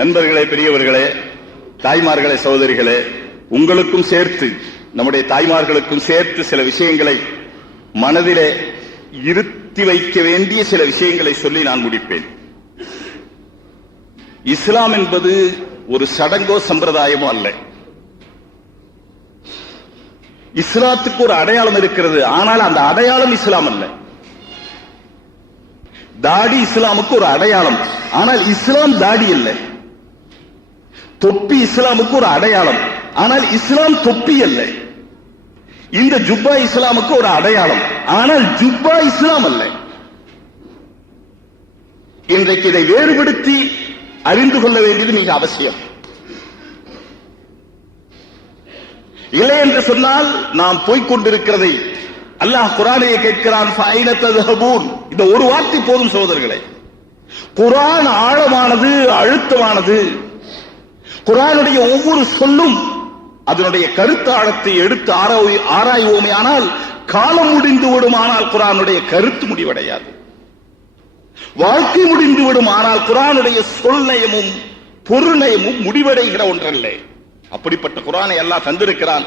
நண்பர்களே, பெரியவர்களே, தாய்மார்களே, சகோதரிகளே, உங்களுக்கும் சேர்த்து நம்முடைய தாய்மார்களுக்கும் சேர்த்து சில விஷயங்களை மனதிலே இருத்தி வைக்க வேண்டிய சில விஷயங்களை சொல்லி நான் முடிப்பேன். இஸ்லாம் என்பது ஒரு சடங்கோ சம்பிரதாயமோ அல்ல. இஸ்லாத்துக்கு ஒரு அடையாளம் இருக்கிறது, ஆனால் அந்த அடையாளம் இஸ்லாம் அல்ல. தாடி இஸ்லாமுக்கு ஒரு அடையாளம், ஆனால் இஸ்லாம் தாடி அல்ல. தொப்பி இஸ்லாமுக்கு ஒரு அடையாளம், ஆனால் இஸ்லாம் தொப்பி அல்ல. இந்த ஜுப்பா இஸ்லாமுக்கு ஒரு அடையாளம், ஆனால் ஜுப்பா இஸ்லாம் அல்ல. இன்றைக்கு இதை வேறுபடுத்தி அறிந்து கொள்ள வேண்டியது மிக அவசியம். இல்லை என்று சொன்னால் நாம் போய்கொண்டிருக்கிறதை அல்லாஹ் குர்ஆனிலே கேட்கிறான். இந்த ஒரு வார்த்தை போதும் சகோதரர்களே. குர்ஆன் ஆழமானது, அழுத்தமானது. குர்ஆனுடைய ஒவ்வொரு சொல்லும் அதனுடைய கருத்தாழத்தை எடுத்து ஆராய்வோமே ஆனால் காலம் முடிந்து விடும், ஆனால் குர்ஆனுடைய கருத்து முடிவடையாது. வாழ்க்கை முடிந்து விடும், ஆனால் குர்ஆனுடைய சொல்நயமும் பொருள்நயமும் முடிவடைகிற ஒன்றல்ல. அப்படிப்பட்ட குர்ஆனை அல்லாஹ் தந்திருக்கிறான்.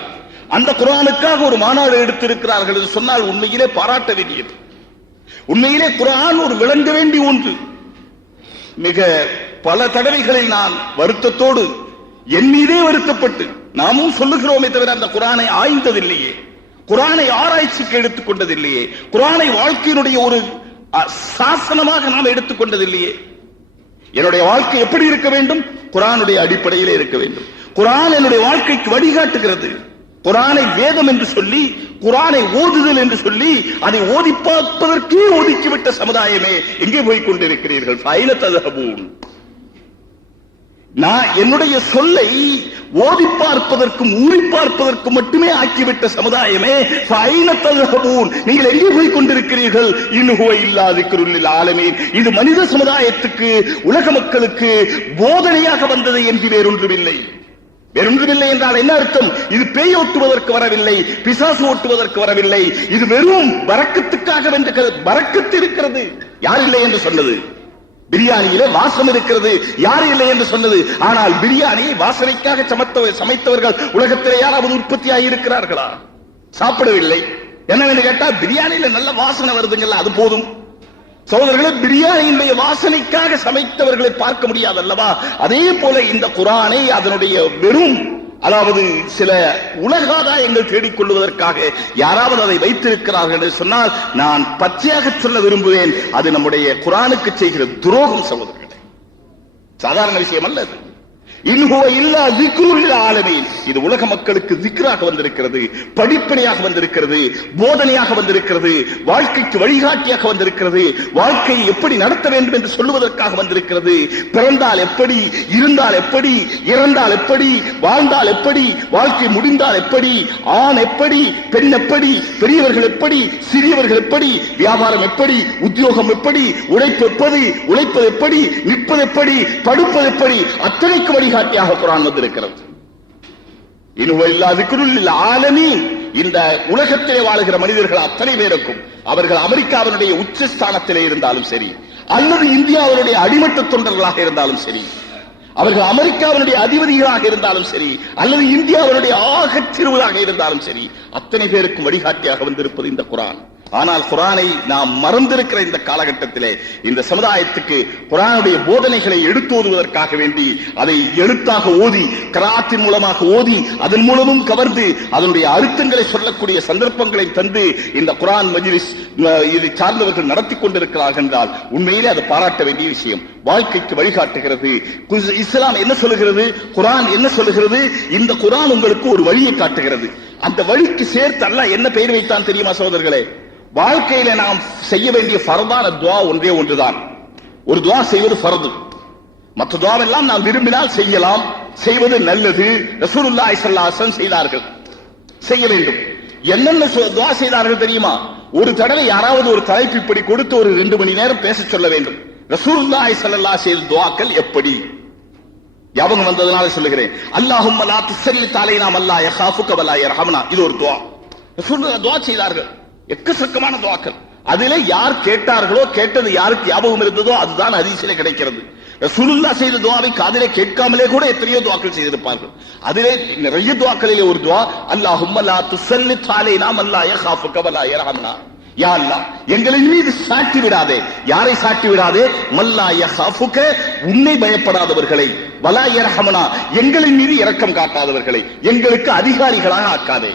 அந்த குர்ஆனுக்காக ஒரு மாநாடு எடுத்திருக்கிறார்கள் என்று சொன்னால் உண்மையிலே பாராட்ட வேண்டியது. உண்மையிலே குர்ஆன் ஒரு விளங்க வேண்டிய ஒன்று. மிக பல தடவைகளில் நான் வருத்தத்தோடு என் மீதே வருத்தப்பட்டு நாமும் சொல்லுகிறோமே தவிர அந்த குர்ஆனை ஆய்ந்ததில்லையே, குர்ஆனை ஆராய்ச்சிக்கு எடுத்துக் கொண்டதில்லையே, குர்ஆனை வாழ்க்கையினுடைய ஒரு சாசனமாக நாம் எடுத்துக்கொண்டதில்லையே. என்னுடைய வாழ்க்கை எப்படி இருக்க வேண்டும்? குர்ஆனுடைய அடிப்படையிலே இருக்க வேண்டும். குர்ஆன் என்னுடைய வாழ்க்கைக்கு வழிகாட்டுகிறது. குர்ஆனை வேதம் என்று சொல்லி, குர்ஆனை ஓதுதல் என்று சொல்லி, அதை ஓதி பார்ப்பதற்கே ஒதுக்கிவிட்ட சமுதாயமே எங்கே போய் கொண்டிருக்கிறீர்கள்? நான் என்னுடைய சொல்லை ஓதி பார்ப்பதற்கும் ஊறி பார்ப்பதற்கும் மட்டுமே ஆக்கிவிட்ட சமுதாயமே நீங்கள் எங்கே போய் கொண்டிருக்கிறீர்கள்? இன்னும் இல்லா திக்ருல் ஆலமீன். இது மனித சமுதாயத்துக்கு, உலக மக்களுக்கு போதனையாக வந்தது என்று வேறொன்றுமில்லை. வேறொன்றுமில்லை என்றால் என்ன அர்த்தம்? இது பேய் ஓட்டுவதற்கு வரவில்லை, பிசாசு ஓட்டுவதற்கு வரவில்லை. இது வெறும் பரக்கத்துக்காக வென்ற பரக்கத்து இருக்கிறது. யார் இல்லை என்று சொன்னது? பிரியாணியிலே வாசம் இருக்கிறது. யார் இல்லை என்று சொன்னது? ஆனால் பிரியாணியை வாசனைக்காக சமைத்தவர்கள் உலகத்திலே யாராவது உற்பத்தியாகி இருக்கிறார்களா? சாப்பிடவில்லை. என்னவென்று கேட்டால் பிரியாணியில நல்ல வாசனை வருதுங்கல்ல, அது போதும். சகோதரர்களே, பிரியாணியினுடைய வாசனைக்காக சமைத்தவர்களை பார்க்க முடியாது அல்லவா? அதே போல இந்த குர்ஆனை அதனுடைய வெறும், அதாவது சில உலகாதாயங்கள் தேடிக்கொள்வதற்காக யாராவது அதை வைத்திருக்கிறார்கள் என்று சொன்னால் நான் பச்சையாக சொல்ல விரும்புவேன், அது நம்முடைய குர்ஆனுக்கு செய்கிற துரோகம் சகோதரர்களே. சாதாரண விஷயம் அல்ல அது. இன்ஹுவ இல்லா திக்ருல் ஆலமீன். இது உலக மக்களுக்கு திக்ராக வந்திருக்கிறது, படிப்பினையாக வந்திருக்கிறது, போதனையாக வந்திருக்கிறது, வாழ்க்கைக்கு வழிகாட்டியாக வந்திருக்கிறது, வாழ்க்கையை எப்படி நடத்த வேண்டும் என்று சொல்லுவதற்காக வந்திருக்கிறது. பிறந்தால் எப்படி, இருந்தால் எப்படி, இறந்தால் எப்படி, வாழ்ந்தால் எப்படி, வாழ்க்கை முடிந்தால் எப்படி, ஆண் எப்படி, பெண் எப்படி, பெரியவர்கள் எப்படி, சிறியவர்கள் எப்படி, வியாபாரம் எப்படி, உத்தியோகம் எப்படி, உழைப்பது எப்படி, நிற்பது எப்படி, படுப்பது எப்படி, அத்தனைக்கு வழிகாட்டியாக குர்ஆன் வந்திருக்கிறது. இந்த உலகத்திலே வாழுகிற மனிதர்கள் அத்தனை பேருக்கும், அவர்கள் அமெரிக்காவினுடைய உச்சஸ்தானத்திலே இருந்தாலும் சரி, அல்லது இந்தியாவினுடைய அடிமட்ட தொண்டர்களாக இருந்தாலும் சரி, அவர்கள் அமெரிக்காவினுடைய அதிபதிகளாக இருந்தாலும் சரி, அல்லது இந்தியாவினுடைய ஆகச் சிறுவராக இருந்தாலும் சரி, அத்தனை பேருக்கும் வழிகாட்டியாக வந்திருப்பது இந்த குர்ஆன். ஆனால் குர்ஆனை நாம் மறந்திருக்கிற இந்த காலகட்டத்திலே இந்த சமுதாயத்துக்கு குர்ஆனுடைய போதனைகளை எடுத்தோதுவதற்காக வேண்டி அதை எழுத்தாக ஓதி, கிராத்தின் மூலமாக ஓதி, அதன் மூலமும் கவர்ந்து அதனுடைய அர்த்தங்களை சொல்லக்கூடிய சந்தர்ப்பங்களை தந்து இந்த குர்ஆன் மஜ்லிஸ் இதை சார்ந்தவர்கள் நடத்தி கொண்டிருக்கிறார்கள் என்றால் உண்மையிலே அது பாராட்ட வேண்டிய விஷயம். வாழ்க்கைக்கு வழிகாட்டுகிறது. இஸ்லாம் என்ன சொல்லுகிறது? குர்ஆன் என்ன சொல்லுகிறது? இந்த குர்ஆன் உங்களுக்கு ஒரு வழியை காட்டுகிறது. அந்த வழிக்கு சேர்த்து அல்லாஹ் என்ன பெயர் வைத்தான் தெரியுமா சகோதரர்களே? வாழ்க்கையில நாம் செய்ய வேண்டிய ஃபர்தான துஆ ஒன்றே ஒன்றுதான். ஒரு துஆ செய்வது ஃபர்து. மற்ற துஆவெல்லாம் நாம் விரும்பினால் செய்யலாம், செய்வது நல்லது. ரசூலுல்லாஹி ஸல்லல்லாஹு அலைஹி வஸல்லம் செய்தார்கள், செய்ய வேண்டும். என்னென்ன துஆ செய்தார்கள் தெரியுமா? ஒரு தடவை யாராவது ஒரு தலைப்பு இப்படி கொடுத்து ஒரு 2 மணி நேரம் பேச சொல்ல வேண்டும். ரசூலுல்லாஹி ஸல்லல்லாஹு அலைஹி வஸல்லம் துஆக்கள் எப்படி ஞாபகம் வந்ததனால சொல்லுகிறேன். அல்லாஹும்ம லா துஸல்லித் அலைனா மல்லா யகாஃபுக வலா யர்ஹம்னா. இது ஒரு துஆ. ரசூலுல்லாஹ் துஆ செய்தார்கள், எக்கச்சக்கமான துஆக்கள். அதிலே யார் கேட்டார்களோ, கேட்டது யாருக்கு ஞாபகம் இருந்ததோ அதுதான் ஹதீஸிலே கிடைக்கிறது. ரசூலுல்லாஹ் செய்த துஆவை காதிலே கேட்காமலே கூட எத்தனையோ துஆக்கள் செய்திருப்பார்கள். அதிலே நிறைய துஆக்களிலே ஒரு துஆ, அல்லாஹும்ம லா துஸல்லித் அலைனா மன் லா யகாஃபுக வ லா யர்ஹம்னா. யா அல்லாஹ், எங்களின் மீது சாட்டி விடாதே. யாரை சாட்டி விடாதே? மல்லா யகாஃபுக, உன்னை பயப்படாதவர்களை, வலா யர்ஹம்னா, எங்களின் மீது இரக்கம் காட்டாதவர்களை எங்களுக்கு அதிகாரிகளாக ஆக்காதே.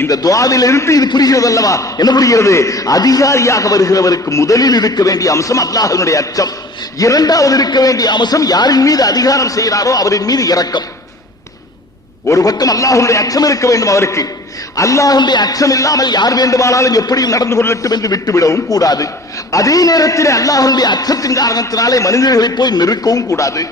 இந்த துஆவில் இருந்து இது புரிகிறது அல்லவா? என்ன புரிகிறது? அதிகாரியாக வருகிறவருக்கு முதலில் இருக்க வேண்டிய அம்சம் அல்லாஹ்வினுடைய அச்சம். இரண்டாவது இருக்க வேண்டிய அம்சம் யாரின் மீது அதிகாரம் செய்கிறாரோ அவரின் மீது இரக்கம். ஒரு பக்கம் அல்லாஹ்வுடைய அச்சம் இருக்க வேண்டும் அவருக்கு. அல்லாஹ்வுடைய அச்சம் இல்லாமல் யார் வேண்டுமானாலும் எப்படியும் நடந்து கொள்ளட்டும் என்று விட்டுவிடவும் கூடாது. அதே நேரத்தில் அல்லாஹ்வுடைய அச்சத்தின் காரணத்தினாலே மனிதர்களை போய் நெருக்கவும் கூடாது.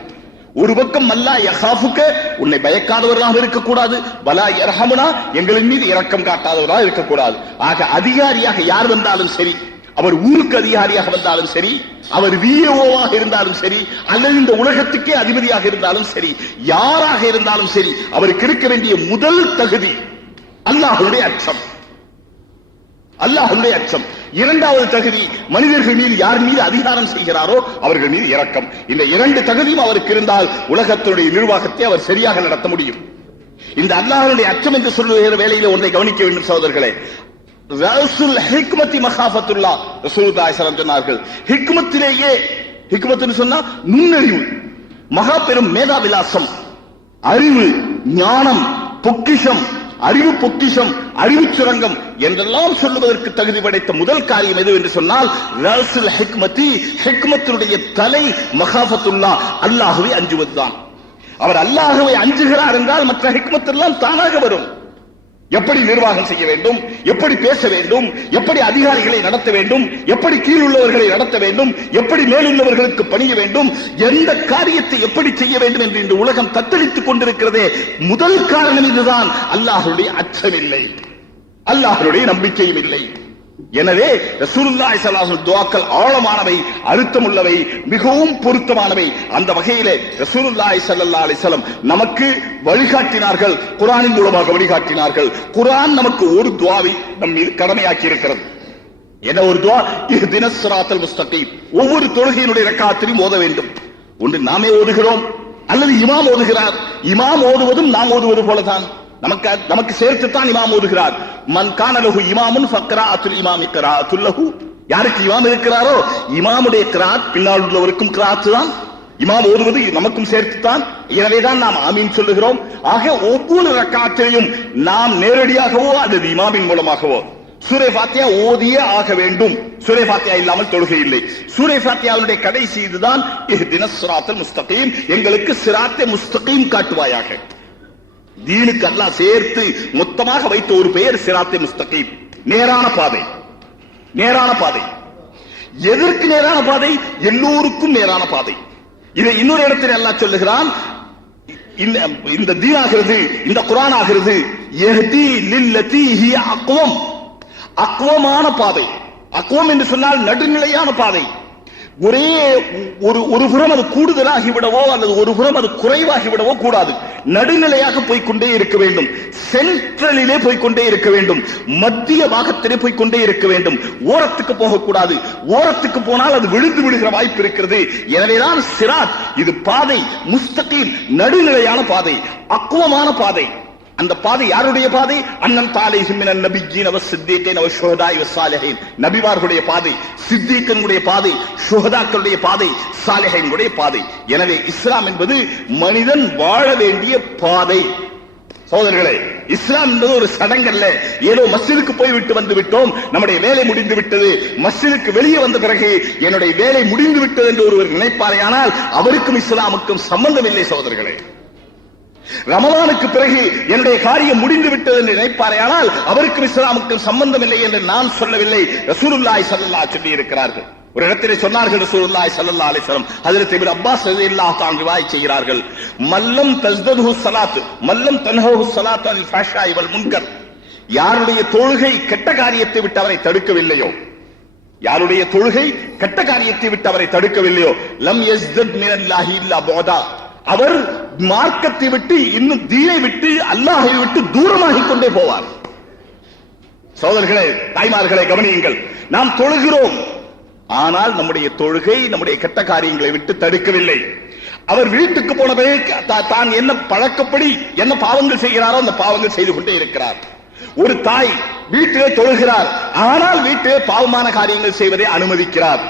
ஒரு பக்கம் மல்லா யகாஃபுக, உன்னை பயக்காதவர்களாக இருக்கக்கூடாது, வலா யர்ஹமுனா, எங்களின் மீது இரக்கம் காட்டாதவர்களாக இருக்கக்கூடாது. ஆக அதிகாரியாக யார் வந்தாலும் சரி, அவர் ஊருக்கு அதிகாரியாக வந்தாலும் சரி, அவர் விஏஓவாக இருந்தாலும் சரி, அல்லது இந்த உலகத்துக்கே அதிபதியாக இருந்தாலும் சரி, யாராக இருந்தாலும் சரி, அவருக்கு இருக்க வேண்டிய முதல் தகுதி அல்லாஹ்வுடைய அச்சம். அல்லாஹ்வுடைய அச்சம். இரண்டாவது தகுதி, மனிதர்கள் மீது யார் மீது அதிகாரம் செய்கிறாரோ அவர்கள் மீது இரக்கம். இந்த இரண்டு தகுதியும் அவருக்கு இருந்தால் உலகத்துடைய நிர்வாகத்தை அவர் சரியாக நடத்த முடியும். இந்த அல்லாஹ்வுடைய அச்சம் என்று சொல்லுகிற வேளையிலே ஒன்றை கவனிக்க வேண்டும் சகோதரர்களே. ரஸூல் ஹிக்மத்தி மகாஃபத்துல்லாஹ், ரசூலுல்லாஹி ஸல்லல்லாஹு அலைஹி சொன்னார்கள், ஹிக்மத்திலேயே, ஹிக்மத்துன்னு சொன்னா நுண்ணறிவு, மகா பெரும் மேதாவிலாசம், அறிவு, ஞானம், பொக்கிஷம், அறிவு பொக்கிஷம், அறிவு சுரங்கம் என்றெல்லாம் சொல்லுவதற்கு தகுதி படைத்த முதல் காரியம் எது என்று சொன்னால் ரஸூல் ஹிக்மத்தி, ஹிக்மத்தினுடைய தலை மகாஃபத்துல்லாஹ், அல்லாஹ்வை அஞ்சுவதுதான். அவர் அல்லாஹ்வை அஞ்சுகிறார் என்றால் மற்ற ஹிக்மத் எல்லாம் தானாக வரும். எப்படி நிர்வாகம் செய்ய வேண்டும், எப்படி பேச வேண்டும், எப்படி அதிகாரிகளை நடத்த வேண்டும், எப்படி கீழுள்ளவர்களை நடத்த வேண்டும், எப்படி மேலுள்ளவர்களுக்கு பணிய வேண்டும், எந்த காரியத்தை எப்படி செய்ய வேண்டும் என்று இந்த உலகம் தத்தளித்துக் கொண்டிருக்கிறதே, முதல் காரணம் இதுதான். அல்லாஹ்வுடைய அச்சம் இல்லை, அல்லாஹ்வுடைய நம்பிக்கையும் இல்லை. எனவே ரசூலுல்லாஹி ஸல்லல்லாஹு அலைஹி வஸல்லம் துஆக்கள் ஆழமானவை, அர்த்தமுள்ளவை, மிகவும் பொருத்தமானவை. அந்த வகையிலே ரசூலுல்லாஹி ஸல்லல்லாஹு அலைஹி வஸல்லம் நமக்கு வழிகாட்டினார்கள், குர்ஆனின் மூலமாக வழிகாட்டினார்கள். குர்ஆன் நமக்கு ஒரு துஆவை நம் மீது கடமையாக்கி இருக்கிறது. என்ன ஒரு துஆ? இஹ்தினஸ் ஸிராத்தல் முஸ்தகீம். ஒவ்வொரு தொழுகையினுடைய ரக்காத்திலும் ஓத வேண்டும். ஒன்று நாமே ஓதுகிறோம், அல்லது இமாம் ஓதுகிறார். இமாம் ஓதுவதும் நாம் ஓதுவது போலதான், நமக்கு சேர்த்துத்தான் இமாம் ஓதுகிறார். மன் கான லஹு இமாமுன் ஃபக்ராஅத்துல் இமாமி க்ராஅத்துல் லஹு. யாருக்கு இமாம் இருக்கிறாரோ இமாமுடைய கிராத் பின்னால் உள்ளவருக்கும் கிராத் தான். இமாம் ஓதுவது நமக்கும் சேர்த்துத்தான். எனவேதான் நாம் ஆமீன் சொல்லுகிறோம். ஆக ஒவ்வொரு ரக்காத்திலையும் நாம் நேரடியாகவோ அல்லது இமாமின் மூலமாகவோ சூரே ஃபாத்தியா ஓதியே ஆக வேண்டும். சூரே ஃபாத்தியா இல்லாமல் தொழுகை இல்லை. சூரே ஃபாத்தியாவுடைய கடைசி இதுதான், இஹ்தினஸ் ஸிராத்தல் முஸ்தகீம், எங்களுக்கு சிராத்தே முஸ்தகீம் காட்டுவாயாக. தீனுக்கு அல்லாஹ் சேர்த்து மொத்தமாக வைத்த ஒரு பெயர் சிராத்தே முஸ்தகீம், நேரான பாதை. நேரான பாதை எதற்கு நேரான பாதை? எல்லோருக்கும் நேரான பாதை. இதை இன்னொரு இடத்தில் அல்லாஹ் சொல்லுகிறான், இந்த தீனாகிறது, இந்த குர்ஆன் ஆகிறது, யஹ்தி லில்லதி ஹிய அக்வம், அக்வமான பாதை. அக்வம் என்று சொன்னால் நடுநிலையான பாதை. ஒரே ஒரு புறம் அது கூடுதலாகி விடவோ அல்லது ஒரு புறம் அது குறைவாகி விடவோ கூடாது. நடுநிலையாக போய்கொண்டே இருக்க வேண்டும். சென்ட்ரலிலே போய்கொண்டே இருக்க வேண்டும். மத்திய பாகத்திலே போய்கொண்டே இருக்க வேண்டும். ஓரத்துக்கு போகக்கூடாது. ஓரத்துக்கு போனால் அது விழுந்து விடுகிற வாய்ப்பு இருக்கிறது. எனவேதான் சிராத், இது பாதை, முஸ்தகீம், நடுநிலையான பாதை, அக்குவமான பாதை. அந்த பாதை யாருடைய பாதை? அன்னல் தாலைஹிம் மினன் நபிய்யீன வஸ்ஸித்தீகீன வஷ்ஷுஹதாஇ வஸ்ஸாலிஹீன். நபிமார்களுடைய பாதை, சித்தீக்களுடைய பாதை, ஷுஹதாக்களுடைய பாதை, சாலிஹீன்களுடைய பாதை. எனவே இஸ்லாம் என்பது மனிதன் வாழ வேண்டிய பாதை. சகோதரர்களே, இஸ்லாம் என்பது ஒரு சடங்கல்ல. ஏதோ மஸ்ஜிதுக்கு போய் விட்டு வந்து விட்டோம், நம்முடைய வேலை முடிந்து விட்டது, மஸ்ஜிதுக்கு வெளியே வந்த பிறகு என்னுடைய வேலை முடிந்து விட்டது என்று ஒருவர் நினைப்பாரேயானால் அவருக்கும் இஸ்லாமுக்கும் சம்பந்தம் இல்லை சகோதரர்களே. ரமலானுக்கு பிறகு என்னுடைய காரியம் முடிந்து விட்டது என்று நினைப்பாரேயானால் அவருக்கும் இஸ்லாமுக்கும் சம்பந்தம் இல்லை என்று நான் சொல்லவில்லை. ரசூலுல்லாஹி ஸல்லல்லாஹு அலைஹி சொல்லி இருக்கிறார்கள். ஒரு இடத்திலே சொன்னார்கள் ரசூலுல்லாஹி ஸல்லல்லாஹு அலைஹி வஸல்லம், ஹஜ்ரத் இப்னு அப்பாஸ் ரலியல்லாஹு தஆலா ரிவாயத் செய்கிறார்கள், மல்லம் தஸ்ததுஹு ஸலாத் மல்லம் தன்ஹுஹு ஸலாத் அனில் ஃபஹ்ஷாஇ வல் முன்கர். யாருடைய தொழுகை கெட்ட காரியத்தை விட்டு அவரை தடுக்கவில்லையோ, யாருடைய தொழுகை கெட்ட காரியத்தை விட்டு அவரை தடுக்கவில்லையோ, லம் யஸ்தத் மினல்லாஹி இல்லா புஅதா, அவர் மார்க்கத்தை விட்டு இன்னும் தீனை விட்டு அல்லாஹை விட்டு தூரமாகிக் கொண்டே போவார். சகோதரர்களே, தாய்மார்களே கவனியுங்கள். நாம் தொழுகிறோம், ஆனால் நம்முடைய தொழுகை நம்முடைய கெட்ட காரியங்களை விட்டு தடுக்கவில்லை. அவர் வீட்டுக்கு போனவே தான் என்ன பழக்கப்படி என்ன பாவங்கள் செய்கிறாரோ அந்த பாவங்கள் செய்து கொண்டே இருக்கிறார். ஒரு தாய் வீட்டிலே தொழுகிறார், ஆனால் வீட்டிலே பாவமான காரியங்கள் செய்வதை அனுமதிக்கிறார்.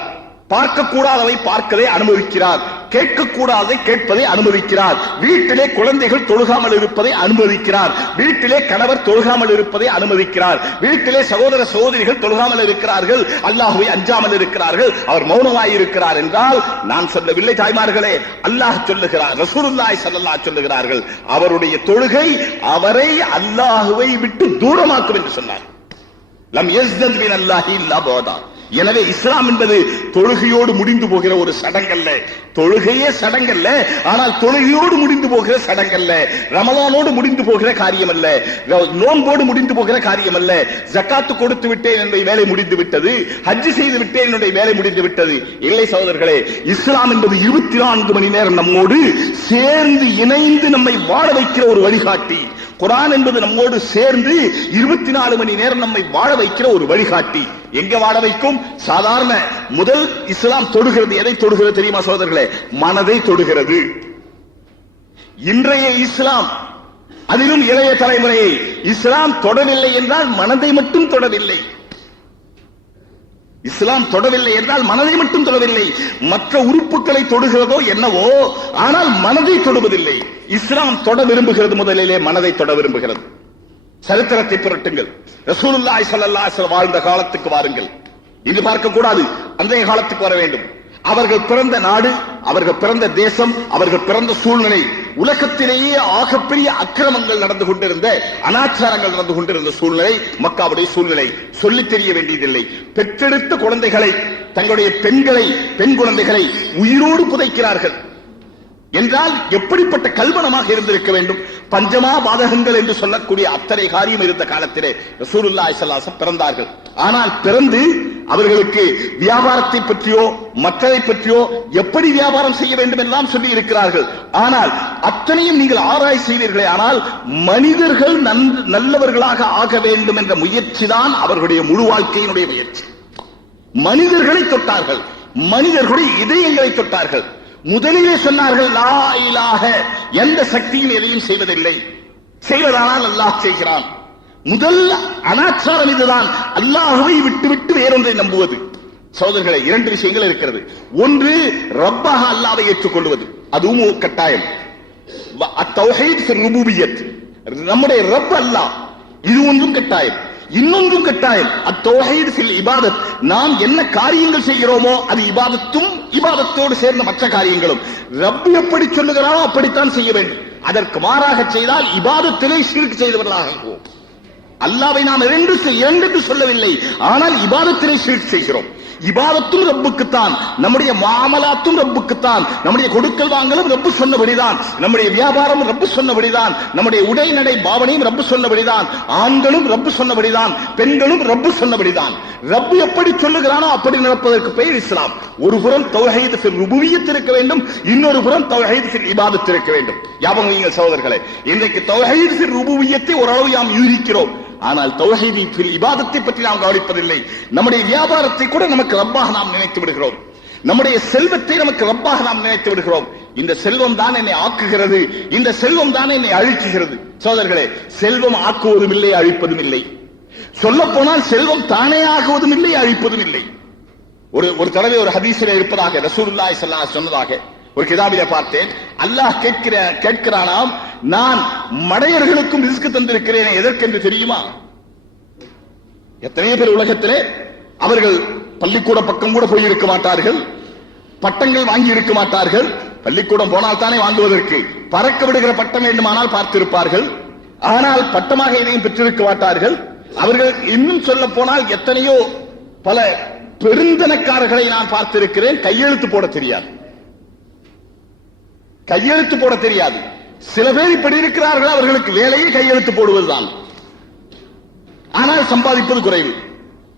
பார்க்கக்கூடாதவை பார்க்கவே அனுமதிக்கிறார், கேட்கக்கூடாததை கேட்பதை அனுமதிக்கிறார். வீட்டிலே குழந்தைகள் தொழுகாமல் இருப்பதை அனுமதிக்கிறார், வீட்டிலே கணவர் தொழுகாமல் இருப்பதை அனுமதிக்கிறார், வீட்டிலே சகோதர சகோதரிகள் தொழுகாமல் இருக்கிறார்கள், அல்லாஹ்வை அஞ்சாமல் இருக்கிறார்கள், அவர் மௌனமாய் இருக்கிறார் என்றால் நான் சொல்லவில்லை தாய்மார்களே, அல்லாஹ் சொல்லுகிறார், ரசூலுல்லாஹி ஸல்லல்லாஹு அலைஹி சொல்லுகிறார்கள், அவருடைய தொழுகை அவரை அல்லாஹ்வை விட்டு தூரமாக்கும் என்று சொன்னார். லம் யஸ்தத் மின் அல்லாஹி இல்லா பவதா. எனவே இஸ்லாம் என்பது தொழுகையோடு முடிந்து போகிற ஒரு சடங்கல்ல, தொழுகையே சடங்கல்ல, ஆனால் தொழுகையோடு முடிந்து போகிற சடங்கல்ல, ரமலானோடு முடிந்து போகிற காரியம் அல்ல, நோன்போடு முடிந்து போகிற காரியம் அல்ல, ஜக்காத்து கொடுத்து விட்டேன் என்னுடைய வேலை முடிந்து விட்டது, ஹஜ் செய்து விட்டேன் என்னுடைய வேலை முடிந்து விட்டது. இல்லை சகோதரர்களே, இஸ்லாம் என்பது 24 மணி நேரம் நம்மோடு சேர்ந்து இணைந்து நம்மை வாழ வைக்கிற ஒரு வழிகாட்டி. குர்ஆன் என்பது நம்மோடு சேர்ந்து 24 மணி நேரம் நம்மை வாழ வைக்கிற ஒரு வழிகாட்டி. எங்க வாழ வைக்கும்? சாதாரண முதல் இஸ்லாம் தொடுகிறது. எதை தொடுகிறது தெரியுமா சகோதரர்களே? மனதை தொடுகிறது. இன்றைய இஸ்லாம், அதிலும் இளைய தலைமுறையை இஸ்லாம் தொடவில்லை என்றால் மனதை மட்டும் தொடவில்லை. இஸ்லாம் தொடவில்லை என்றால் மனதை மட்டும் தொடவில்லை, மற்ற உறுப்புகளை தொடுகிறதோ என்னவோ, ஆனால் மனதை தொடுவதில்லை. இஸ்லாம் தொட விரும்புகிறது, முதலிலே மனதை தொட விரும்புகிறது. சரித்திரத்தை புரட்டுங்கள். ரசூலுல்லாஹி ஸல்லல்லாஹு அலைஹி வஸல்லம் வாழ்ந்த காலத்துக்கு வாருங்கள். இன்று பார்க்க கூடாது, அன்றைய காலத்துக்கு வர வேண்டும். அவர்கள் பிறந்த நாடு, அவர்கள் பிறந்த தேசம், அவர்கள் பிறந்த சூழ்நிலை, உலகத்திலேயே ஆகப்பெரிய அக்கிரமங்கள் நடந்து கொண்டிருந்த, அனாச்சாரங்கள் நடந்து கொண்டிருந்த சூழ்நிலை மக்காவுடைய சூழ்நிலை. சொல்லித் தெரிய வேண்டியதில்லை. பெற்றெடுத்த குழந்தைகளை, தங்களுடைய பெண்களை, பெண் குழந்தைகளை உயிரோடு புதைக்கிறார்கள் என்றால் எப்படிப்பட்ட கல்வனமாக இருந்திருக்க வேண்டும். பஞ்சமா பாதகங்கள் என்று சொல்லக்கூடிய அத்தனை காரியம் இருந்த காலத்திலே ரசூலுல்லாஹி ஸல்லல்லாஹு அலைஹி வஸல்லம் பிறந்தார்கள். ஆனால் பிறந்து அவர்களுக்கு வியாபாரத்தை பற்றியோ மற்றதை பற்றியோ எப்படி வியாபாரம் செய்ய வேண்டும் என்றெல்லாம் சொல்லி இருக்கிறார்கள். ஆனால் அத்தனையும் நீங்கள் ஆராய்ச்சி செய்வீர்களே, ஆனால் மனிதர்கள் நல்லவர்களாக ஆக வேண்டும் என்ற முயற்சி தான் அவர்களுடைய முழு வாழ்க்கையினுடைய முயற்சி. மனிதர்களை தொட்டார்கள், மனிதர்களுடைய இதயங்களை தொட்டார்கள். முதலிலே சொன்னார்கள், லா இலாஹ, எந்த சக்தியும் எதையும் செய்வதில்லை, செய்வதானால் அல்லாஹ் செய்கிறான். முதல் அனாச்சாரம் இதுதான், அல்லாஹ்வை விட்டுவிட்டு வேறொன்றை நம்புவது. சகோதரர்களே, 2 விஷயங்கள் இருக்கிறது. ஒன்று ரப்பாக அல்லாஹ்வை ஏற்றுக்கொள்வது, அதுவும் கட்டாயம். அத்தௌஹீத் ஃபிர் ருபூபிய்யத், நம்முடைய ரப் அல்லாஹ், இது ஒன்றும் கட்டாயம். இன்னொன்றும் கட்டாயம், அத்தௌஹீத் ஃபில் இபாதத், நாம் என்ன காரியங்கள் செய்கிறோமோ அது இபாதத்தும், இபாதத்தோடு சேர்ந்த மற்ற காரியங்களும் ரப் எப்படி சொல்லுகிறாரோ அப்படித்தான் செய்ய வேண்டும். அதற்கு மாறாக செய்தால் இபாதத்திலே ஷிர்க் செய்தவர்களாக ஆகுவோம். அல்லாஹ்வை நாம் இரண்டு சொல்லவில்லை, ஆனால் இபாதத்திலே ஷிர்க் செய்கிறோம். இபாதத்தும் ரப்புக்குத்தான், நம்முடைய முஆமலாத்தும் ரப்புக்குத்தான், நம்முடைய கொடுக்கல் வாங்கலும் ரப்பு சொன்னபடிதான், நம்முடைய வியாபாரம் ரப்பு சொன்னபடிதான், நம்முடைய உடை நடை பாவனையும் ரப்பு சொன்னபடிதான், ஆண்களும் ரப்பு சொன்னபடிதான், பெண்களும் ரப்பு சொன்னபடிதான். ரப்பு எப்படி சொல்லுகிறானோ அப்படி நடப்பதற்கு பெயர் இஸ்லாம். ஒரு புறம் தௌஹீத் ஃபில் ருபூபிய்யத் இருக்க வேண்டும், இன்னொரு புறம் தௌஹீத் ஃபில் இபாதத் இருக்க வேண்டும். ஞாபகம் வையுங்கள் சகோதரர்களே, இன்றைக்கு தௌஹீத் ஃபில் ருபூபிய்யத்தை ஓரளவு நாம் யூகிக்கிறோம், ஆனால் தௌஹீத் ஃபில் இபாதத்தை பற்றி நாம் கவனிப்பதில்லை. நம்முடைய வியாபாரத்தை கூட நமக்கு ரப்பாக நாம் நினைத்து விடுகிறோம், நம்முடைய செல்வத்தை நமக்கு ரப்பாக நாம் நினைத்து விடுகிறோம். இந்த செல்வம் தான் என்னை ஆக்குகிறது, இந்த செல்வம் தான் என்னை அழிக்குகிறது. சகோதரர்களே, செல்வம் ஆக்குவதும் இல்லை, அழிப்பதும் இல்லை. சொல்ல போனால் செல்வம் தானே ஆகுவதும் இல்லை, அழிப்பதும் இல்லை. ஒரு தடவை ஒரு ஹதீஸிலே இருப்பதாக ரசூலுல்லாஹி ஸல்லல்லாஹு அலைஹி சொன்னதாக ஒரு கிதாபிலே பார்த்தேன். அல்லாஹ் கேட்கிறானாம், நான் மடையர்களுக்கும் ரிஸ்க் தந்திருக்கிறேன், எதற்கென்று தெரியுமா? எத்தனை பேர் உலகத்திலே அவர்கள் பள்ளிக்கூட பக்கம் கூட போய் இருக்க மாட்டார்கள், பட்டங்கள் வாங்கி இருக்க மாட்டார்கள். பள்ளிக்கூடம் போனால் தானே வாங்குவதற்கு, பறக்க விடுகிற பட்டம் வேண்டுமானால் பார்த்திருப்பார்கள், ஆனால் பட்டமாக எதையும் பெற்றிருக்க மாட்டார்கள். அவர்கள் இன்னும் சொல்ல போனால் எத்தனையோ பல பெருந்தனக்காரர்களை நான் பார்த்திருக்கிறேன், கையெழுத்து போட தெரியாது, கையெழுத்து போட தெரியாது. சில பேர் இப்படி இருக்கிறார்கள், அவர்களுக்கு வேலையே கையெழுத்து போடுவதுதான், ஆனால் சம்பாதிப்பது குறைவு.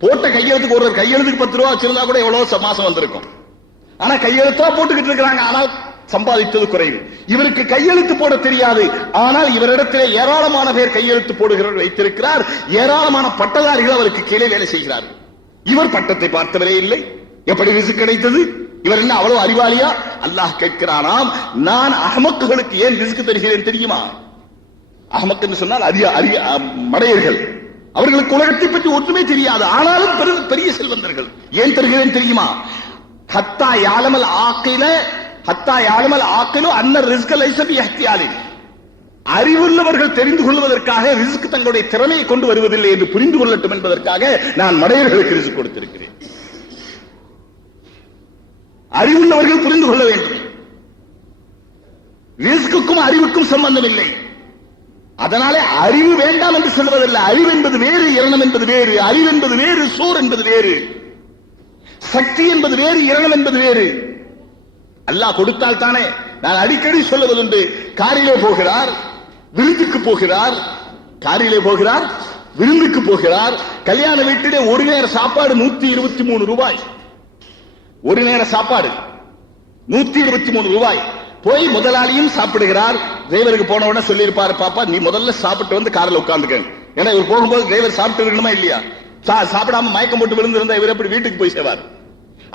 போட்ட கையெழுத்துக்கு ஒரு கையெழுத்துக்கு 10 ரூபாய் வச்சிருந்தா கூட எவ்வளவு மாசம் வந்திருக்கும். ஆனா கையெழுத்தா போட்டுக்கிட்டு இருக்கிறாங்க, ஆனால் சம்பாதித்தது குறைவு. இவருக்கு கையெழுத்து போட தெரியாது, ஆனால் இவரிடத்திலே ஏராளமான பேர் கையெழுத்து போடுகிறவர் வைத்திருக்கிறார், ஏராளமான பட்டதாரிகள் அவருக்கு கீழே வேலை செய்கிறார். இவர் பட்டத்தை பார்த்தவரே இல்லை, எப்படி ரிஸ்க் கிடைத்தது? இவர் என்ன அவ்வளவு அறிவாளியா? அல்லாஹ் கேட்கிறானாம், நான் அஹ்மக்குகளுக்கு ஏன் ரிஸ்க் தருகிறேன் தெரியுமா? அஹ்மக் என்று சொன்னால் மடையர்கள், அவர்களுக்கு உலகத்தை பற்றி ஒன்றுமே தெரியாது, ஆனாலும் பெரிய செல்வந்தர்கள். ஏன் தருகிறேன் தெரியுமா? ஹத்தா யாலமல் ஆக்கில அன்ன ரிஸ்க் லைஸ பி இஹ்தியாலின். அறிவுள்ளவர்கள் தெரிந்து கொள்வதற்காக ரிஸ்க் தங்களுடைய திறமையை கொண்டு வருவதில்லை என்று புரிந்து கொள்ளட்டும் என்பதற்காக நான் மடையர்களுக்கு ரிஸ்க் கொடுத்திருக்கிறேன். அறிவுள்ளவர்கள் புரிந்து கொள்ள வேண்டும், ரிஸ்க்குக்கும் அறிவுக்கும் சம்பந்தம் இல்லை. அதனாலே அறிவு வேண்டாம் என்று சொல்வதில்லை. அறிவு என்பது வேறு, இரணம் என்பது வேறு. அறிவு என்பது வேறு, சூர் என்பது வேறு. சக்தி என்பது வேறு, இரணம் என்பது வேறு. அல்லாஹ் கொடுத்தால் தானே. நான் அடிக்கடி சொல்லுவதுண்டு, காரிலே போகிறார், விருந்துக்கு போகிறார், காரிலே போகிறார், விருந்துக்கு போகிறார். கல்யாண வீட்டிலே ஒரு நேர சாப்பாடு 123 ரூபாய். ஒரு நேர சாப்பாடு 123 ரூபாய். போய் முதலாளியும் சாப்பிடுகிறார். டிரைவருக்கு போன உடனே சொல்லி இருப்பாரு, பாப்பா நீ முதல்ல சாப்பிட்டு வந்து காரில் உட்கார்ந்துக்க. ஏன்னா இவர் போகும்போது டிரைவர் சாப்பிட்டு இருக்கணுமா இல்லையா? சாப்பிடாம மயக்கம் போட்டு விழுந்து இருந்தா இவர் எப்படி வீட்டுக்கு போய் சேவார்?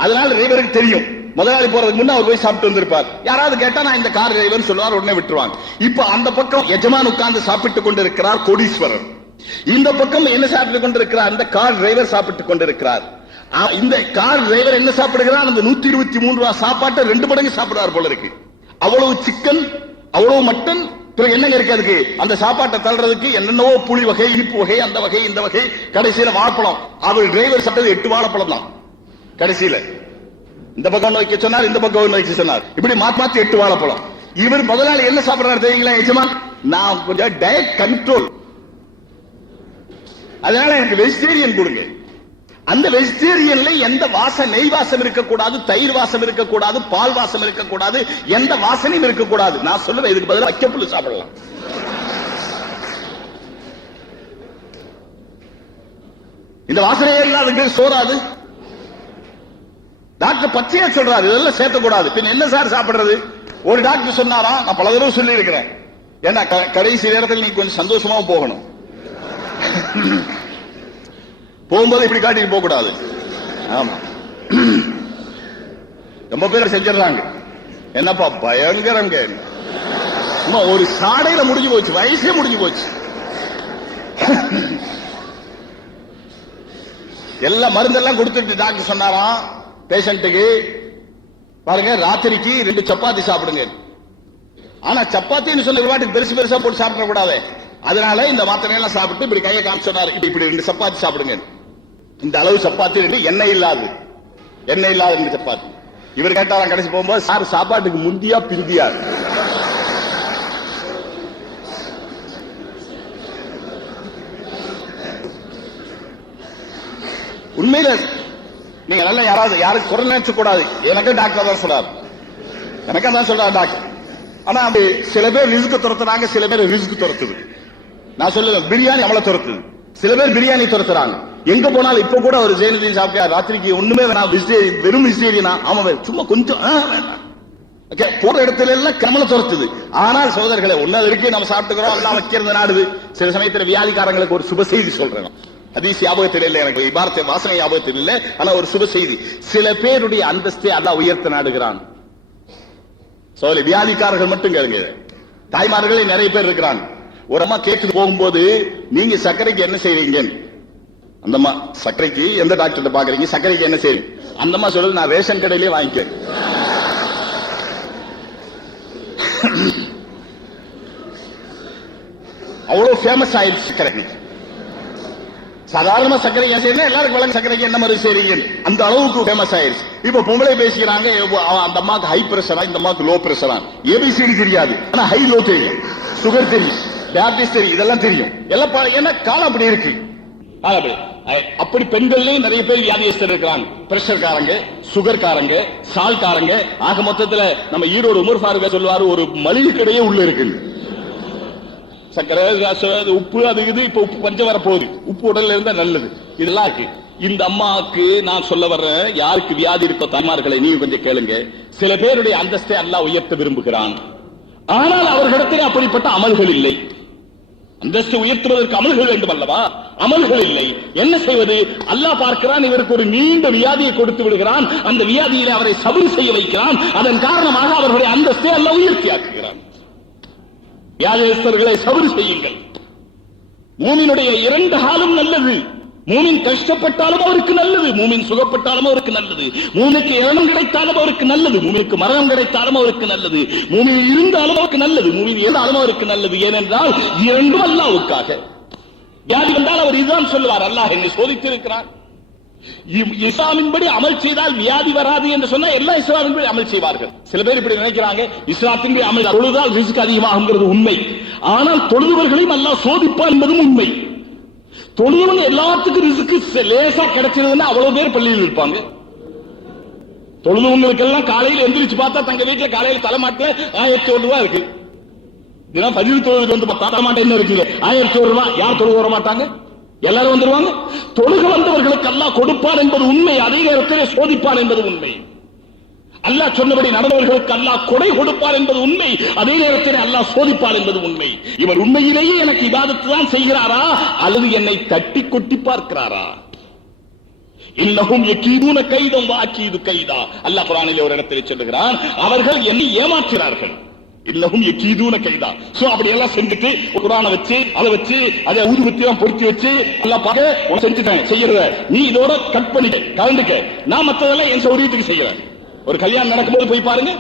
அதனால டிரைவருக்கு தெரியும், முதலாளி போறதுக்கு முன்ன அவர் போய் சாப்பிட்டு வந்திருப்பார். யாராவது கேட்டா நான் இந்த கார் டிரைவர் சொல்லுவார், உடனே விட்டுருவாங்க. இப்ப அந்த பக்கம் எஜமான் உட்கார்ந்து சாப்பிட்டுக் கொண்டிருக்கிறார், கோடீஸ்வரர். இந்த பக்கம் என்ன சாப்பிட்டுக் கொண்டிருக்கிறார்? அந்த கார் டிரைவர் சாப்பிட்டுக் கொண்டிருக்கிறார். இந்த கார் டிரைவர் என்ன சாப்பிடுகிறார்? அந்த 123 ரூபாய் சாப்பாட்டை 2 மடங்கு சாப்பிடுறார் போல இருக்கு. அவ்வளவு சிக்கன், அவ்வளவு மட்டன், பிறகு என்னங்க இருக்கு அதுக்கு? அந்த சாப்பாட்டை தள்ளுறதுக்கு என்னென்னவோ புளி வகை, இனிப்பு வகை, அந்த வகை, இந்த வகை, கடைசியில வாழைப்பழம். அவர் டிரைவர் சாப்பிட்டது 8 வாழைப்பழம் தான். கடைசியில இந்த பக்கம் வைக்க சொன்னார், இந்த பக்கம் வைக்க சொன்னார், இப்படி மாத்தி 8 வாழைப்பழம். இவர் முதலாளி என்ன சாப்பிடுறாரு தெரியுங்களா? எஜமான், நான் கொஞ்சம் டயட் கண்ட்ரோல், அதனால எனக்கு வெஜிடேரியன் கொடுங்க. அந்த வெஜிடேரியன்ல எந்த வாசம், நெய் வாசம் இருக்கக்கூடாது, தயிர் வாசம் இருக்கக்கூடாது, பால் வாசம் இருக்கக்கூடாது, எந்த வாசனையும் இருக்கக்கூடாது. நான் சொல்லுவேன், இதுக்கு பதிலாக வைக்கப்புல்லு சாப்பிடலாம். இந்த வாசனையே இல்லாத சோறாது. டாக்டர் பச்சையா சொல்றாரு, இதெல்லாம் சேர்த்தக்கூடாது. பின் என்ன சார் சாப்பிடுறது? ஒரு டாக்டர் சொன்னாரா, நான் பல தடவை சொல்லி இருக்கிறேன், ஏன்னா கடைசி நேரத்தில் நீ கொஞ்சம் சந்தோஷமா போகணும், போகும்போது இப்படி காட்டிட்டு போக கூடாது. ஆமா, ரொம்ப பேர் செஞ்சிடறாங்க. என்னப்பா பயங்கரங்க, ஒரு சாடையில முடிஞ்சு போச்சு, வயசே முடிஞ்சு போச்சு. எல்லா மருந்தெல்லாம் கொடுத்துட்டு டாக்டர் சொன்னாராம் பேஷண்ட்டுக்கு, பாருங்க ராத்திரிக்கு 2 சப்பாத்தி சாப்பிடுங்க. ஆனா சப்பாத்தின்னு சொல்ல ஒரு வாட்டி பெருசு பெருசா போட்டு சாப்பிட கூடாது. அதனால இந்த மாத்திரையெல்லாம் சாப்பிட்டு இப்படி கையை காமிச்சு சொன்னாரு, இப்படி 2 சப்பாத்தி சாப்பிடுங்க. இந்த அளவு சப்பாத்தி, எண்ணெய் இல்லாது 2 சப்பாத்தி. இவர் கேட்டாராம் கடைசி போகும்போது, சார் சாப்பாட்டுக்கு முந்தியா பிந்தியா? உண்மையில நீங்க நல்லா யாருக்கு குறை நினைச்ச கூடாது. எனக்கு டாக்டர் தான் சொல்றாரு, எனக்கு தான் சொல்றாரு டாக்டர். ஆனா சில பேர் ரிஸ்க் துரத்துறாங்க, சில பேர் ரிஸ்க் துரத்துது. நான் சொல்லுவேன், பிரியாணி அவளை துரத்துது, சில பேர் பிரியாணி துரத்துறாங்க. எங்க போனாலும் இப்ப கூட ஒரு ஜெயலலிதா சாப்பிட்டா ராத்திரிக்கு ஒண்ணுமே வேணாம், வெறும் வெஜிடேரியனா, ஆமா சும்மா கொஞ்சம் போற இடத்துல எல்லாம் கமல துரத்துது. ஆனால் சோதரர்களை ஒன்னாவது இருக்கு, நம்ம சாப்பிட்டுக்கிறோம், எல்லாம் வைக்கிறது நாடுது. சில சமயத்தில் வியாதிக்காரங்களுக்கு ஒரு சுப செய்தி சொல்றேன். ஹதீஸ் ஞாபகத்தில் இல்லை, எனக்கு இபாரத்தை வாசனை ஞாபகத்தில் இல்லை, ஆனா ஒரு சுப செய்தி. சில பேருடைய அந்தஸ்தை அல்லாஹ் உயர்த்த நாடுகிறான். சோதரி வியாதிக்காரர்கள் மட்டும் கேளுங்க, தாய்மார்களே நிறைய பேர் இருக்கிறாங்க. ஒரு அம்மா கேட்டு போகும்போது, நீங்க சர்க்கரைக்கு என்ன செய்றீங்க? அந்த அம்மா, சர்க்கரைக்கு எந்த டாக்டர் பாக்குறீங்க? சர்க்கரைக்கு என்ன செய்றீங்க? அந்த அம்மா சொல்லுது, நான் ரேஷன் கடையிலே வாங்கிக்க. அவ்வளவு ஃபேமஸ் ஆயிடுச்சு சர்க்கரை. சாதாரண சர்க்கரை ஏன் செய்யணும், எல்லாருக்கும் வழங்க சர்க்கரைக்கு என்ன மாதிரி செய்றீங்க, அந்த அளவுக்கு ஃபேமஸ் ஆயிடுச்சு. இப்ப பொம்பளை பேசிக்கிறாங்க, அந்த அம்மாக்கு ஹை பிரஷரா, இந்த அம்மாக்கு லோ பிரஷரா. ஏபிசிடி தெரியாது, ஆனா ஹை லோ தெரியும், சுகர் தெரியும், டயபிட்டிஸ் தெரியும், இதெல்லாம் தெரியும். எல்லாம் ஏன்னா காலம் அப்படி இருக்கு. அப்படி பெண்கள்லயும் நிறைய பேர் வியாதியஸ்தர் இருக்கிறாங்க. பிரஷர்காரங்க, சுகர்காரங்க, சால்காரங்க. ஆக மொத்தத்துல நம்ம ஈரோடு உமர் ஃபாரூக் சொல்லுவாரு, ஒரு மளிகை கடையே உள்ள இருக்கு. சர்க்கரை, உப்பு, அது இது. இப்ப உப்பு பஞ்சம் வர போகுது, உப்பு உடல்ல இருந்தா நல்லது. இதெல்லாம் இருக்கு. இந்த அம்மாவுக்கு நான் சொல்ல வர்றேன், யாருக்கு வியாதி இருக்கோ தாய்மார்களை நீங்க கொஞ்சம் கேளுங்க. சில பேருடைய அந்தஸ்தை அல்லாஹ் உயர்த்த விரும்புகிறான், ஆனால் அவர்களிடத்தில் அப்படிப்பட்ட அமல்கள் இல்லை. அந்தஸ்து உயர்த்துவதற்கு அமல்கள் வேண்டும் அல்லவா? அமல்கள் இல்லை. என்ன செய்வது? அல்லாஹ் பார்க்கிறான், இவருக்கு ஒரு நீண்ட வியாதியை கொடுத்து விடுகிறான். அந்த வியாதியிலே அவரை சபர் செய்ய வைக்கிறான். அதன் காரணமாக அவர்களுடைய அந்தஸ்தை அல்லாஹ் உயர்த்தி ஆக்குகிறான். வியாதியஸ்தர்களை சபர் செய்யுங்கள். மூமினுடைய இரண்டு காலம் நல்லது. மூமின் கஷ்டப்பட்டாலும் அவருக்கு நல்லது, மூமின் சுகப்பட்டாலும் அவருக்கு நல்லது, மூமினுக்கு இரணம் கிடைத்தாலும் அவருக்கு நல்லது, மூமினுக்கு மரணம் கிடைத்தாலும் அவருக்கு நல்லது, மூமின் இருந்தாலும் அவருக்கு நல்லது, மூமின் இருந்தாலும் அவருக்கு நல்லது. ஏனென்றால் இரண்டும் அல்லாஹ்வுக்காக. வியாதி வந்தால் அவர் இதுதான் சொல்லுவார், அல்லாஹ் என்னை சோதித்திருக்கிறான். இஸ்லாமின்படி அமல் செய்தால் வியாதி வராது என்று சொன்னா எல்லா இஸ்லாமின்படி அமல் செய்வார்கள். சில பேர் இப்படி நினைக்கிறாங்க, இஸ்லாத்தின்படி அமல் தொழுதால் ரிஸ்க் அதிகமாகுங்கிறது உண்மை. ஆனால் தொழுதுவர்களையும் அல்லாஹ் சோதிப்பான் என்பதும் உண்மை. தொழுவங்க எல்லாத்துக்கும் ரிஸ்க் லேசா கிடைச்சிருந்தா அவ்வளவு பேர் பள்ளியில் இருப்பாங்க. தொழுவங்களுக்கு எல்லாம் காலையில் எந்திரிச்சு பார்த்தா தங்க வீட்டுல காலையில் தலைமாட்டில் 1001 ரூபாய் இருக்கு. தினம் பதிவு தொழுது வந்து தலைமாட்டை என்ன இருக்கு 1001 ரூபாய். யார் தொழுக வர மாட்டாங்க? எல்லாரும் வந்துருவாங்க. தொழுக வந்தவர்களுக்கு அல்லாஹ் கொடுப்பான் என்பது உண்மை. அதே நேரத்தில் சோதிப்பான் என்பது உண்மை. அல்லாஹ் சொன்னபடி நடந்தவர்களுக்கு அல்லாஹ் கொடை கொடுப்பார் என்பது உண்மை. அதே நேரத்தில் அல்லாஹ் சோதிப்பார் என்பது உண்மை. இவர் உண்மையிலேயே எனக்கு இபாதத்து தான் செய்கிறாரா அல்லது என்னை தட்டி கொட்டி பார்க்கிறாரா? இன்னஹும் யகீதுன கைதம் வஅகீது கைதா. அல்லாஹ் குர்ஆனிலே ஒரு இடத்தில் சொல்லுகிறான், அவர்கள் என்னை ஏமாற்றுகிறார்கள். இன்னஹும் யகீதுன கைதா. சோ அப்படி எல்லாம் செஞ்சுட்டு குர்ஆனை வச்சு அதை வச்சு அதை ஊதுபத்தி எல்லாம் பொருத்தி வச்சு அல்லாஹ் பாக்க செஞ்சுட்டேன் செய்யறத நீ இதோட கட் பண்ணிக்க கலந்துக்க, நான் மத்ததெல்லாம் என் சௌரியத்துக்கு செய்யறேன். ஒரு கல்யாணம் நடக்கும்போது போய் பாருங்க,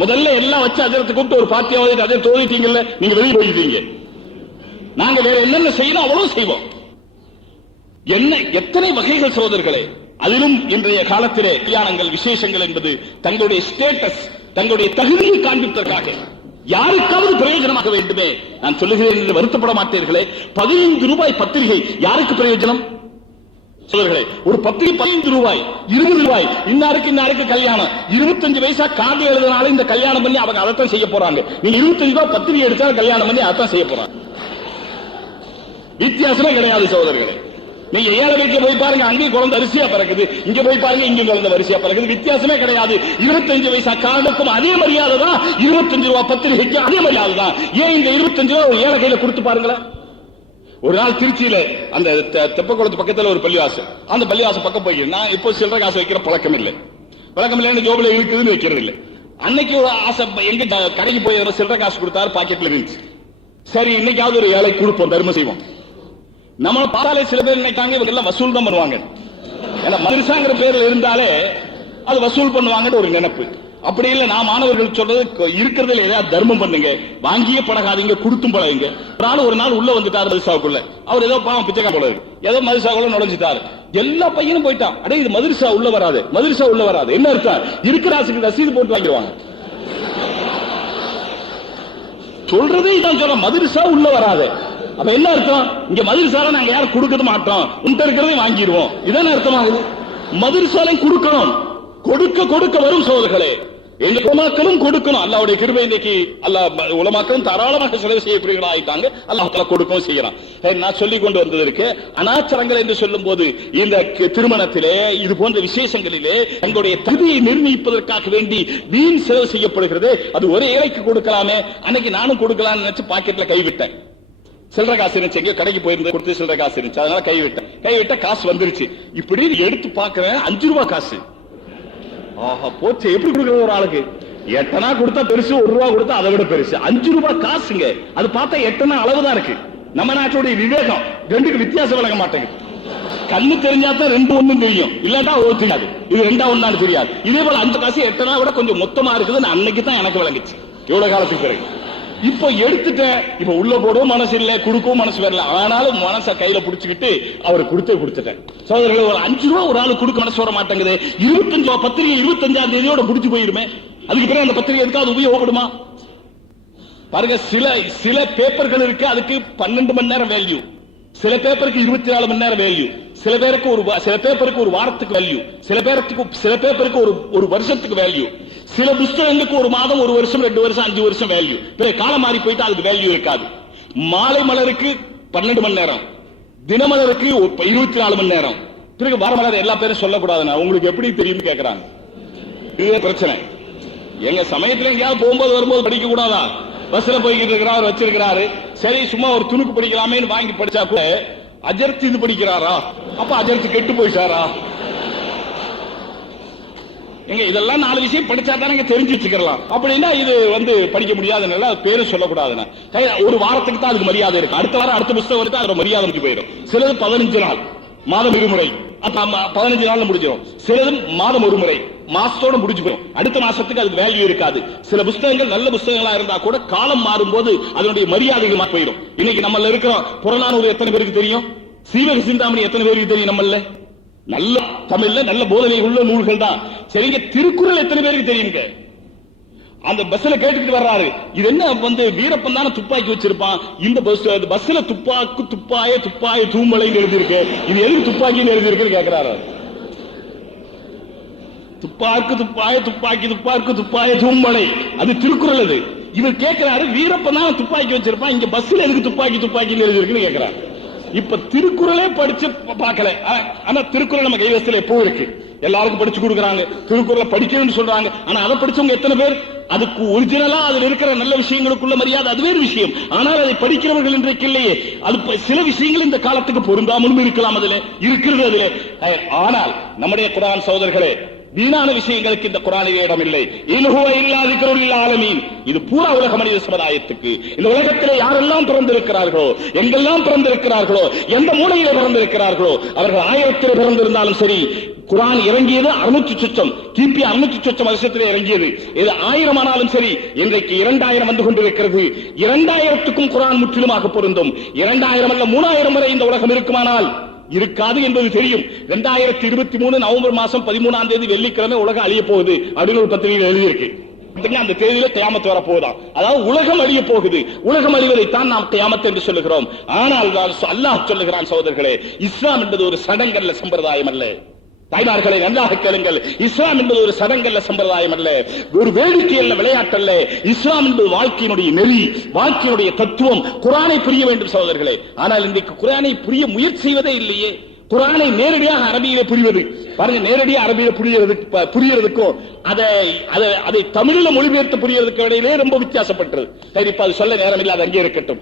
முதல்ல எல்லாம் வச்சு அதிரத்தை கூப்பிட்டு ஒரு பார்ட்டியாவது அதை தோதிட்டீங்கல்ல, நீங்க வெளியே போயிட்டீங்க. நாங்க வேற என்னென்ன செய்யணும் அவ்வளவு செய்வோம். என்ன எத்தனை வகைகள் சகோதரர்களே. அதிலும் இன்றைய காலத்திலே கல்யாணங்கள் விசேஷங்கள் என்பது தங்களுடைய ஸ்டேட்டஸ், தங்களுடைய தகுதியை காண்பிப்பதற்காக யாருக்காவது பிரயோஜனமாக வேண்டுமே. நான் சொல்லுகிறேன் என்று வருத்தப்பட மாட்டீர்களே, 15 ரூபாய் பத்திரிகை யாருக்கு பிரயோஜனம்? ஒரு பத்திரிகை 15 ரூபாய் 20 ரூபாய். இன்னாருக்கு கல்யாணம் 25 வயசா கார்டு எழுதினாலும் இந்த கல்யாணம் பண்ணி அவங்க அதைத்தான் செய்ய போறாங்க. நீ 25 ரூபாய் பத்திரிகை எடுத்தா கல்யாணம் பண்ணி அதைத்தான் செய்ய போறாங்க. வித்தியாசமே கிடையாது சகோதரர்களே. நீங்க ஏழை வீட்டுல போய் பாருங்க, அங்கேயும் குழந்தை அரிசியா பிறகுது, இங்க போய் பாருங்க இங்கேயும் குழந்தை வரிசையா பிறகுது. வித்தியாசமே கிடையாது. 25 வயசா கார்டுக்கும் அதே மரியாதை தான், 25 ரூபாய் பத்திரிகைக்கு அதே மரியாதை தான். ஏன் இந்த 25 ரூபாய் ஒரு ஏழை கையில கொடுத்து பாருங்களேன். ஒரு நாள் திருச்சியில அந்த தெப்பக்குளத்து பக்கத்துல ஒரு பள்ளிவாசல், அந்த பள்ளிவாசல் பக்கம் போய் நான் இப்போ சில்லறை காசு வைக்கிற பழக்கம் இல்லைன்னு ஜோபில இருக்குதுன்னு வைக்கிறது இல்லை. அன்னைக்கு ஒரு ஆசை, எங்க கடைக்கு போய் சில்லறை காசு கொடுத்தாரு, பாக்கெட்ல இருந்துச்சு. சரி இன்னைக்காவது ஒரு ஏழை கொடுப்போம், தர்மம் செய்வோம். நம்ம பார்த்தாலே சில பேர் நினைக்காங்க இவங்க எல்லாம் வசூல் தான் பண்ணுவாங்க. ஏன்னா மதரசாங்கிற பேர்ல இருந்தாலே அது வசூல் பண்ணுவாங்கன்னு ஒரு நினைப்பு. அப்படி இல்லை, நான் மாணவர்கள் சொல்றது இருக்கிறதுல ஏதாவது தர்மம் பண்ணுங்க, வாங்கியே பழகாதீங்க, கொடுத்தும் பழகுங்க. ஒரு நாள் உள்ள வந்துட்டாரு மதரசாவுக்குள்ள, அவர் ஏதோ பாவம் பிச்சைக்கா போல இருக்கு, ஏதோ மதரசாவுக்குள்ள நுழைஞ்சிட்டாரு. எல்லா பையனும் போயிட்டான். அடே இது மதரசா உள்ள வராது, மதரசா உள்ள வராது. என்ன அர்த்தம்? இருக்கிற ஆசுக்கு ரசீது போட்டு வாங்கிடுவாங்க. சொல்றதே இதான் சொல்ல, மதரசா உள்ள வராது. அப்ப என்ன அர்த்தம்? இங்க மதரசால நாங்க யாரும் கொடுக்க மாட்டோம், உன்ட்ட இருக்கிறதே வாங்கிடுவோம். இதான அர்த்தமாகுது. மதரசாலையும் கொடுக்கணும், கொடுக்க கொடுக்க வரும் சோதர்களே. எங்க உலமாக்களும் கொடுக்கணும். அல்லாஹ்வுடைய கிருபை இன்னைக்கு அல்லாஹ் உலமாக்களும் தாராளமாக செலவு செய்யக்கூடியவர்களா ஆயிட்டாங்க. அல்லாஹ் தஆலா கொடுக்கவும் செய்யறான். நான் சொல்லிக் கொண்டு வந்ததற்கு அனாச்சாரங்கள் என்று சொல்லும் போது இந்த திருமணத்திலே இது போன்ற விசேஷங்களிலே தங்களுடைய தகுதியை நிர்ணயிப்பதற்காக வேண்டி வீண் செலவு செய்யப்படுகிறது. அது ஒரே ஏழைக்கு கொடுக்கலாமே, அன்னைக்கு நானும் கொடுக்கலாம்னு நினைச்சு பாக்கெட்ல கைவிட்டேன். சில்லறை காசு இருந்துச்சு, எங்க கடைக்கு போயிருந்து கொடுத்து சில்லறை காசு இருந்துச்சு, அதனால கைவிட்ட காசு வந்துருச்சு. இப்படி எடுத்து பாக்குறேன் 5 ரூபாய் காசு. ஆஹா போச்சு, எப்படி கொடுக்கறது ஒரு ஆளுக்கு? 8 அணா கொடுத்தா பெருசு, 1 ரூபாய் கொடுத்தா அதை விட பெருசு. 5 ரூபாய் காசுங்க. அது பார்த்தா 8 அணா அளவுதான் இருக்கு. நம்ம நாட்டுடைய விவேகம் ரெண்டுக்கு வித்தியாசம் விளங்க மாட்டேங்குது. கண்ணு தெரிஞ்சாதான் 2 ஒண்ணும் தெரியும், இல்லாட்டா தெரியாது. இது 2 ஒண்ணான்னு தெரியாது. இதே போல 5 காசு 8 அணா விட கொஞ்சம் மொத்தமா இருக்குதுன்னு அன்னைக்கு தான் எனக்கு விளங்குச்சு, இவ்வளவு காலத்துக்கு பிறகு. இப்ப எடுத்துட்டேன். இப்ப உள்ள போடவும் மனசு இல்ல, கொடுக்கவும் மனசு வரல. ஆனாலும் மனசை கையில புடிச்சுக்கிட்டு அவரு கொடுத்துட்டேன். சோதரர்கள், ஒரு 5 ரூபாய் ஒரு ஆளு கொடுக்க மனசு வர மாட்டேங்குது. 25 ரூபாய் பத்திரிகை 25ஆம் தேதியோட முடிச்சு போயிருமே, அதுக்கு பிறகு அந்த பத்திரிகை எதுக்காவது உபயோகப்படுமா பாருங்க. சில பேப்பர்கள் இருக்கு, அதுக்கு 12 மணி நேரம் வேல்யூ, சில பேப்பருக்கு 24 மணி நேரம் வேல்யூ, சில பேப்பருக்கு ஒரு வாரத்துக்கு வேல்யூ, சில பேப்பருக்கு ஒரு வருஷத்துக்கு வேல்யூ, சில புத்தகங்களுக்கு 1 மாதம் 1 வருஷம் 2 வருஷம் 5 வருஷம் வேல்யூ. பிறகு காலம் மாறி போயிட்டு அதுக்கு வேல்யூ இருக்காது. மாலை மலருக்கு 12 மணி நேரம், தினமலருக்கு 24 மணி நேரம், பிறகு வரமலர் எல்லா பேரும் சொல்லக்கூடாது. உங்களுக்கு எப்படி தெரியும் கேட்கிறாங்க. இதுவே பிரச்சனை. எங்க சமயத்துல எங்கேயாவது போகும்போது வரும்போது படிக்க கூடாதா? பஸ்ல போய்கிட்டு இருக்கிறார் வச்சிருக்கிறாரு, சரி சும்மா ஒரு துணுக்கு படிக்கலாமே வாங்கி படிச்சா கூட அஜர்த்து இது படிக்கிறாரா? அப்ப அஜர்த்து கெட்டு போயிட்டாரா? எங்க இதெல்லாம் 4 விஷயம் படிச்சா தானே தெரிஞ்சு வச்சுக்கலாம். அப்படின்னா இது படிக்க முடியாதுனால பேரு சொல்லக்கூடாதுன்னா ஒரு வாரத்துக்கு தான் அதுக்கு மரியாதை இருக்கு. அடுத்த வாரம் அடுத்த புத்தகம் எடுத்தா அதோட மரியாதை முடிஞ்சு போயிடும். சிலது 15 நாள், மாதம் 2 முறை, 15 நாள்ல முடிஞ்சிடும். சிலது மாதம் 1 முறை, மாசத்தோட முடிஞ்சு போயிடும். அடுத்த மாசத்துக்கு அதுக்கு வேல்யூ இருக்காது. சில புத்தகங்கள் நல்ல புத்தகங்களா இருந்தா கூட காலம் மாறும்போது அதனுடைய மரியாதைகள் போயிடும். இன்னைக்கு நம்மள இருக்கிறோம் புறநானூறு எத்தனை பேருக்கு தெரியும்? சீவக சிந்தாமணி எத்தனை பேருக்கு தெரியும்? நம்மள நல்ல தமிழ்ல நல்ல போதனை உள்ள நூல்கள் தான். சரிங்க, திருக்குறள் எத்தனை பேருக்கு தெரியுங்க? அந்த பஸ்ல கேட்டுக்கிட்டு வர்றாரு, இது என்ன வீரப்பன் தானே துப்பாக்கி வச்சிருப்பான், இந்த பஸ்ல துப்பாக்கு துப்பாய துப்பாய தூமலைன்னு எழுதியிருக்கு, இது எதுக்கு துப்பாக்கின்னு எழுதியிருக்குன்னு கேட்கிறாரு. துப்பாக்கு துப்பாய துப்பாக்கி துப்பாக்கு துப்பாய தூமலை, அது திருக்குறள். அது இவர் கேட்கிறாரு, வீரப்பன் தான் துப்பாக்கி வச்சிருப்பான், இங்க பஸ்ல எதுக்கு துப்பாக்கி துப்பாக்கின்னு எழுதியிருக்குன்னு கேட்கிறாரு. இப்ப திருக்குறளே படிச்சு பார்க்கல. ஆனா திருக்குறள் நம்ம கைவசத்துல எப்போ இருக்கு, எல்லாருக்கும் படிச்சு கொடுக்கறாங்க. திருக்குறளை படிக்கணும்னு சொல்றாங்க. ஆனா அதை படிச்சவங்க எத்தனை பேர்? அதுக்கு ஒரிஜினலா அதுல இருக்கிற நல்ல விஷயங்களுக்குள்ள மரியாதை அது வேறு விஷயம். ஆனால் அதை படிக்கிறவர்கள் இன்றைக்கு இல்லையே. அது சில விஷயங்கள் இந்த காலத்துக்கு பொருந்தாமலும் இருக்கலாம், அதுல இருக்கிறது அதுல. ஆனால் நம்முடைய குர்ஆன் சகோதரர்களே, வீணான விஷயங்களுக்கு இந்த குர்ஆனிலே இடம் இல்லை. இன்ஹுவ இல்லா திக்ருல் ஆலமீன், இது பூரா உலக மனித சமுதாயத்துக்கு. இந்த உலகத்திலே யாரெல்லாம் பிறந்திருக்கிறார்களோ, எங்கெல்லாம் பிறந்திருக்கிறார்களோ, எந்த மூலையில பிறந்திருக்கிறார்களோ, அவர்கள் 1000 பிறந்திருந்தாலும் சரி, குர்ஆன் இறங்கியது 600 சொச்சம், கிபி 600 சொச்சம் வருஷத்திலே இறங்கியது. இது 1000 ஆனாலும் சரி, இன்றைக்கு 2000 வந்து கொண்டிருக்கிறது. 2000க்கும் குர்ஆன் முற்றிலுமாக பொருந்தும். 2000 அல்ல 3000 வரை இந்த உலகம் இருக்குமானால் இருக்காது என்பது தெரியும். 2023 நவம்பர் மாசம் 13ஆம் தேதி வெள்ளிக்கிழமை உலகம் அழிய போகுது அப்படின்னு ஒரு பத்திரிகை எழுதியிருக்கு. அந்த தேதியில கியாமத் வர போகுதாம். அதாவது உலகம் அழிய போகுது. உலகம் அழிவதைத்தான் நாம் கியாமத் என்று சொல்லுகிறோம். ஆனால் அல்லாஹ் சொல்லுகிறான் சகோதரர்களே, இஸ்லாம் என்பது ஒரு சடங்கல்ல சம்பிரதாயம் அல்ல. தாய்மார்களை நன்றாக கேளுங்கள், இஸ்லாம் என்பது ஒரு சடங்கல்ல சம்பிரதாயம் அல்ல, ஒரு வேடிக்கை அல்ல, விளையாட்டு அல்ல. இஸ்லாம் என்பது வாழ்க்கையினுடைய நெறி, வாழ்க்கையினுடைய தத்துவம். குர்ஆனை புரிய வேண்டும் சகோதரர்களே. ஆனால் இன்றைக்கு குர்ஆனை புரிய முயற்சி செய்வதே இல்லையே. குர்ஆனை நேரடியாக அரபியிலே புரிவது பாருங்க, நேரடியாக அரபியில புரியறதுக்கும் அதை தமிழில் மொழிபெயர்த்து புரியறதுக்கு இடையிலே ரொம்ப வித்தியாசப்பட்டது. சரி, இப்ப அது சொல்ல நேரம் இல்லை, அது அங்கே இருக்கட்டும்.